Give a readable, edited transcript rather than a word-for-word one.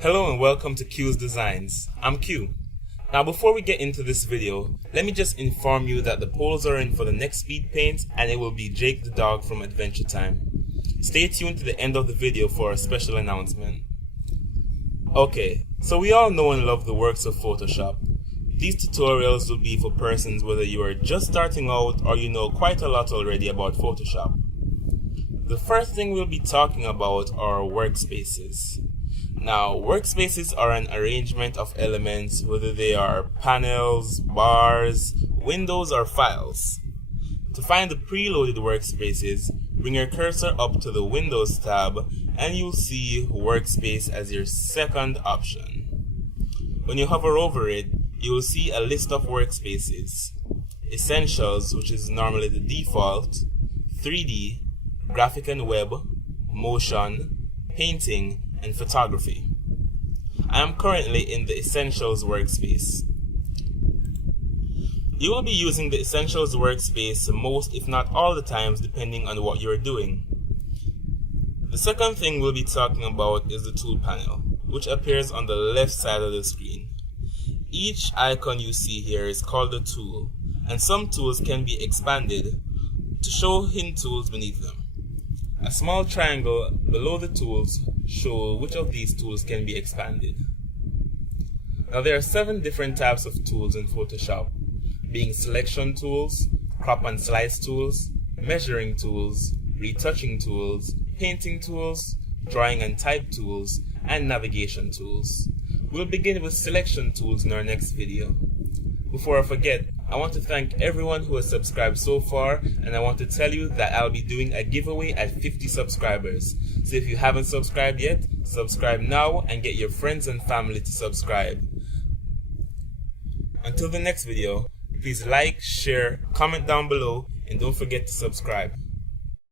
Hello and welcome to Q's Designs. I'm Q. Now before we get into this video, let me just inform you that the polls are in for the next speed paint and it will be Jake the dog from Adventure Time. Stay tuned to the end of the video for a special announcement. Okay, so we all know and love the works of Photoshop. These tutorials will be for persons whether you are just starting out or you know quite a lot already about Photoshop. The first thing we'll be talking about are workspaces. Now, workspaces are an arrangement of elements, whether they are panels, bars, windows, or files. To find the preloaded workspaces, bring your cursor up to the Windows tab and you'll see Workspace as your second option. When you hover over it, you will see a list of workspaces: Essentials, which is normally the default, 3D, Graphic and Web, Motion, Painting, and Photography. I am currently in the Essentials workspace. You will be using the Essentials workspace most, if not all the times, depending on what you are doing. The second thing we'll be talking about is the tool panel, which appears on the left side of the screen. Each icon you see here is called a tool, and some tools can be expanded to show hidden tools beneath them. A small triangle below the tools shows which of these tools can be expanded. Now there are 7 different types of tools in Photoshop, being selection tools, crop and slice tools, measuring tools, retouching tools, painting tools, drawing and type tools, and navigation tools. We'll begin with selection tools in our next video. Before I forget, I want to thank everyone who has subscribed so far, and I want to tell you that I'll be doing a giveaway at 50 subscribers. So if you haven't subscribed yet, subscribe now and get your friends and family to subscribe. Until the next video, please like, share, comment down below, and don't forget to subscribe.